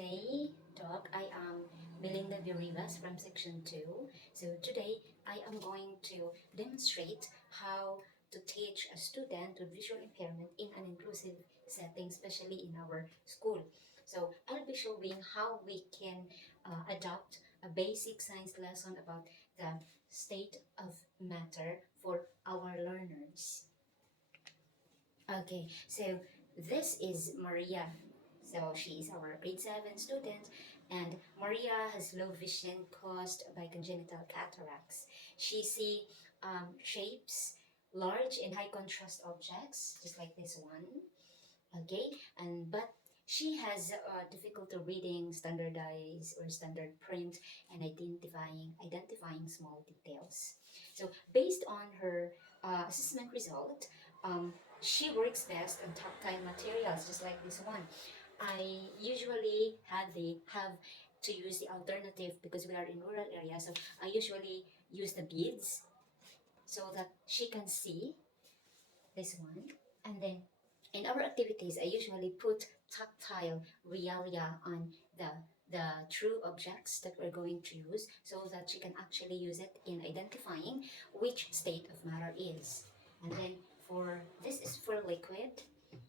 today, Doc, I am Melinda Virivas from Section 2. So today, I am going to demonstrate how to teach a student with visual impairment in an inclusive setting, especially in our school. So I'll be showing how we can adopt a basic science lesson about the state of matter for our learners. Okay, so this is Maria. So she is our grade 7 student, and Maria has low vision caused by congenital cataracts. She see shapes, large and high contrast objects, just like this one. Okay, but she has difficulty reading standardized or standard print and identifying small details. So based on her assessment result, she works best on tactile materials, just like this one. I usually have to use the alternative because we are in rural area. So I usually use the beads so that she can see this one. And then in our activities, I usually put tactile realia on the true objects that we're going to use so that she can actually use it in identifying which state of matter is. And then for this is for liquid,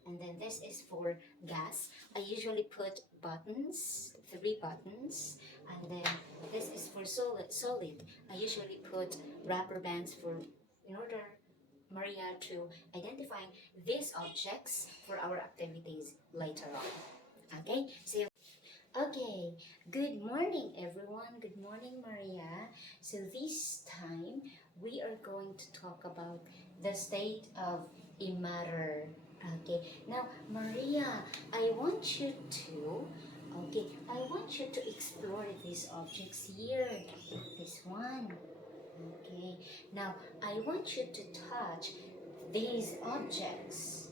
and then this is for gas. I usually put buttons, 3 buttons, and then this is for solid. I usually put rubber bands for in order Maria to identifying these objects for our activities later on. Okay, so okay, good morning everyone. Good morning, Maria. So this time we are going to talk about the state of a matter. Okay, now Maria, I want you to explore these objects here. This one. Okay, now I want you to touch these objects.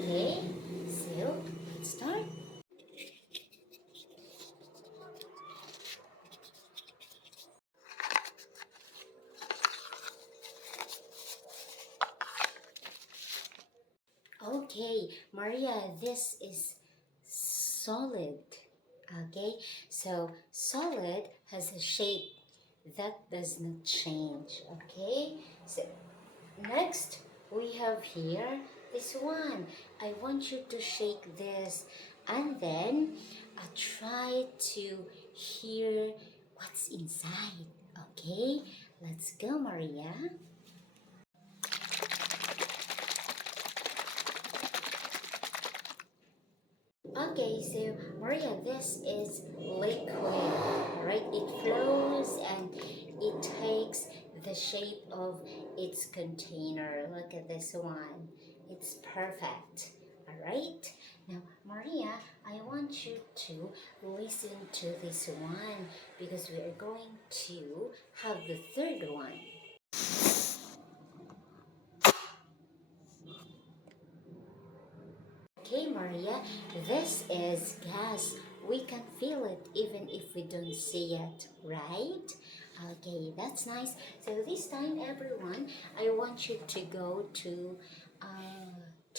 Okay, so let's start. Okay, Maria, this is solid. Okay, so solid has a shape that does not change. Okay, so next we have here this one. I want you to shake this and then try to hear what's inside. Okay, let's go, Maria. Okay, so Maria, this is liquid, right? It flows and it takes the shape of its container. Look at this one. It's perfect. All right. Now, Maria, I want you to listen to this one because we are going to have the third one. Okay, Maria, this is gas. We can feel it even if we don't see it, right? Okay, that's nice. So this time, everyone, I want you to go to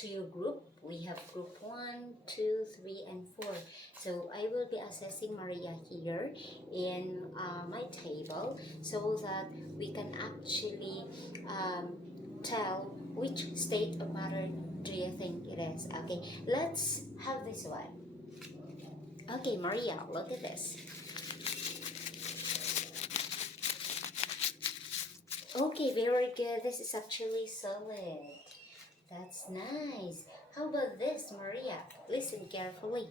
your group. We have group 1, 2, 3, and 4. So I will be assessing Maria here in my table so that we can actually tell which state of matter do you think it is. Okay, let's have this one. Okay, Maria, look at this. Okay, very good. This is actually solid. That's nice. How about this, Maria? Listen carefully.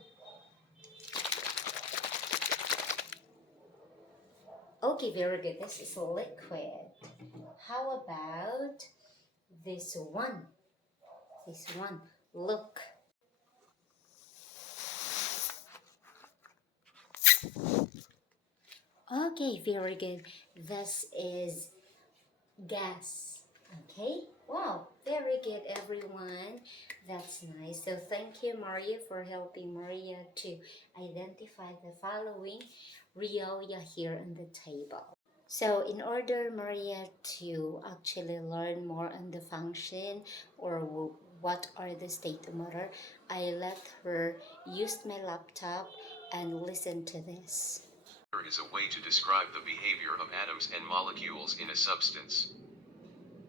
Okay, very good. This is liquid. How about this one? This one. Look. Okay, very good. This is gas. Okay, wow, very good, everyone. That's nice. So thank you, Maria, for helping Maria to identify the following realia here on the table. So in order, Maria, to actually learn more on the function or what are the state of matter, I let her use my laptop and listen to this. Is a way to describe the behavior of atoms and molecules in a substance.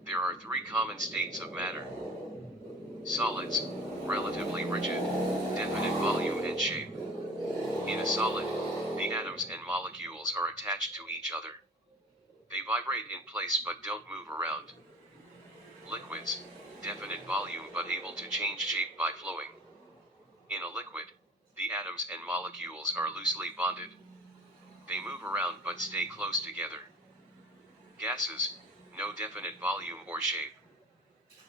There are three common states of matter. Solids, relatively rigid, definite volume and shape. In a solid, the atoms and molecules are attached to each other. They vibrate in place but don't move around. Liquids, definite volume but able to change shape by flowing. In a liquid, the atoms and molecules are loosely bonded. They move around but stay close together. Gases, no definite volume or shape.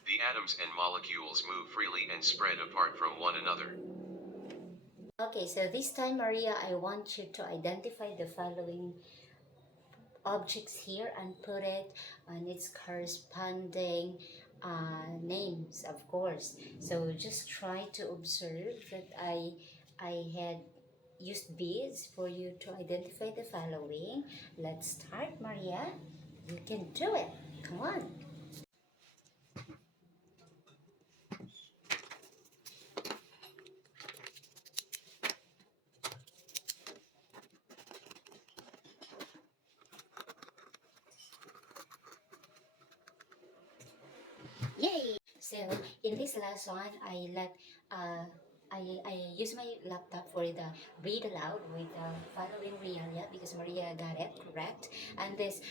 The atoms and molecules move freely and spread apart from one another. Okay, so this time, Maria, I want you to identify the following objects here and put it on its corresponding names, of course. So just try to observe that I had used beads for you to identify the following. Let's start, Maria. You can do it. Come on. Yay! So in this lesson, uh, I use my laptop for the read aloud with the following Rialia because Maria got it correct. And this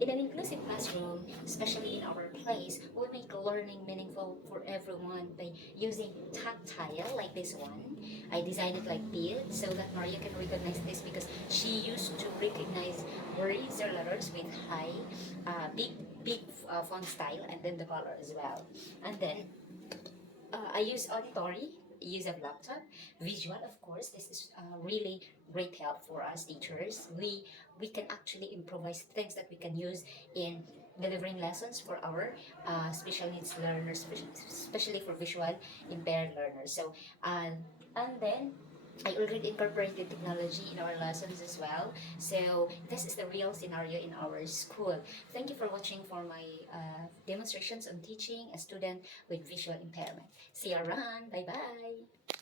in an inclusive classroom, especially in our place, we make learning meaningful for everyone by using tactile like this one. I designed it like this so that Maria can recognize this because she used to recognize words or letters with high, big font style and then the color as well. And then I use auditory, use of laptop, visual of course. This is really great help for us teachers. We can actually improvise things that we can use in delivering lessons for our special needs learners, especially for visual impaired learners. So and then I already incorporated technology in our lessons as well. So this is the real scenario in our school. Thank you for watching for my demonstrations on teaching a student with visual impairment. See you around. Bye bye.